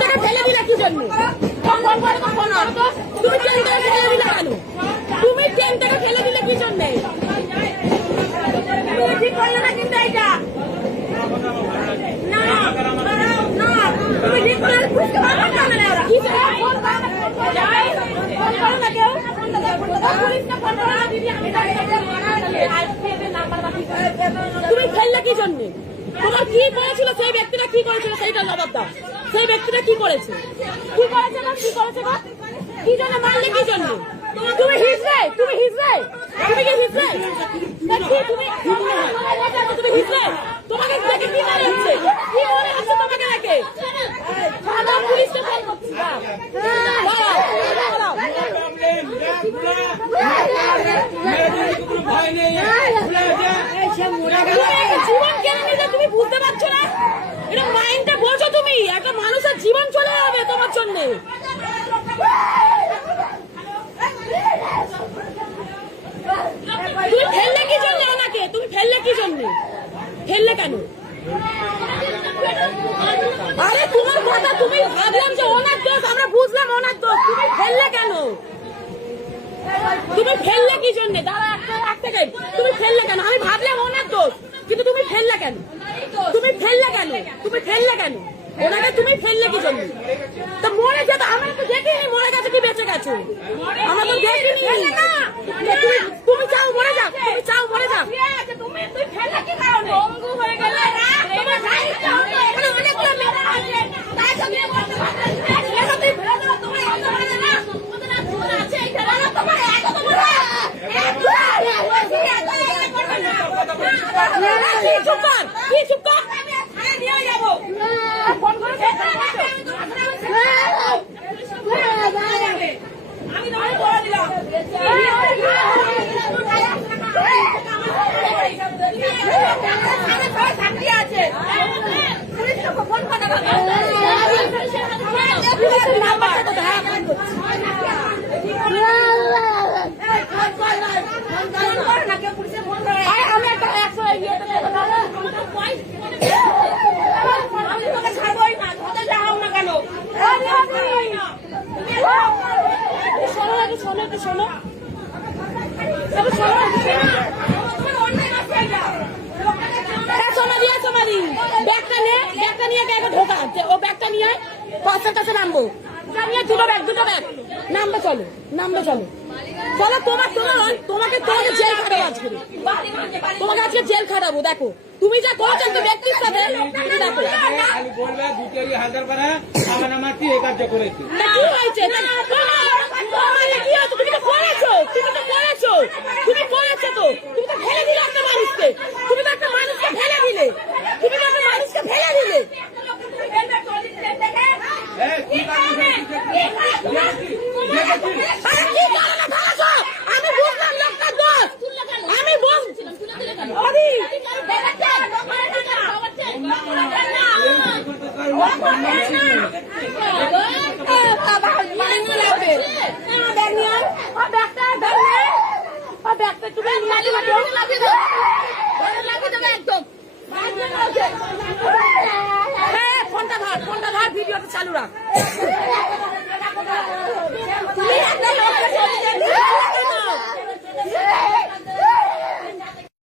থেকে ফেলে দিলে কি জন্য? তুমি ট্রেন থেকে ফেলে দিলে কেন? তুমি ট্রেন থেকে ফেলে দিলে কি জন্যে? ঠিক করলে না কিন্তু এইটা না না তুমি ঠিক করলে বুঝতে পারবে না ওরা কি ফোন করো না কেউ তুমি ফেললে কি জন্যে? তোমার কি করেছিল সেই ব্যক্তিটা, কি করেছিল সেইটা জবাব দাও। সেই ব্যক্তিটা কি করেছে, কি করেছে না কি করেছে না কি জন্য মারলে কি জন্য? তুমি হিসলে, তুমি হিসলে, তুমি কি হিসলে, তুমি তুমি হিসলে, তোমাকে দেখে কি মনে হচ্ছে, কি মনে হচ্ছে তোমাকে দেখে? থানা পুলিশকে ফোন করছি। জীবন কেড়ে নিলে তুমি বুঝতে পারছো না? এটা মাইন্ডটা বোঝো তুমি, একটা মানুষের জীবন চলে যাবে তোমার জন্য। তুমি ফেললে কি জন্য ওনাকে? তুমি ফেললে কি জন্য? ফেললে কেন? আরে তোমার কথা তুমি ভাবলাম যে ওনার দোষ, আমরা বুঝলাম ওনার দোষ, তুমি ফেললে কেন? তুমি ফেললে কি জন্য? দাঁড়া এক সেকেন্ড, তুমি ফেললে কেন? আমি ভাবলাম ওনার দোষ, কিন্তু তুমি ফেললে কেন? তুমি ফেললে কেন? তুমি ফেললে কেন ওনাকে? তুমি ফেললে কি জন্য? তো মরে যেত, আমরা তো দেখিনি মরে গেছে কি বেঁচে গেছে, আমরা তো দেখিনি। তুমি চাও মরে যাও, তুমি চাও মরে যাও, তুমি ফেললে কি কারণে? অঙ্গ হয়ে গেলে শোনো ব্যাগটা নিয়ে ঢোকা, ও ব্যাগটা নিয়ে বাসের কাছে নামবো, দুটো ব্যাগ নামবে, চলো নামবে, চলো চলো। তোমাকে জেল খাটাবো আজকে, তোমাকে আজকে জেল খাটাবো। দেখো তুমি যা করছো একটা ব্যক্তির সাথে, তুমি দেখো কি হয়েছে, তুমি তো করেছো, তুমি তো করেছো, তুমি করেছো, তো তুমি তো ফেলে দিলে একটা মানুষকে, তুমি তো একটা মানুষকে ফেলে দিলে, তুমি তো একটা মানুষকে ফেলে দিলে। আমি বুঝলাম লোকটার দোষ, আমি বলছিলাম ফোনটা ধর, ভিডিওটা চালু রাখ।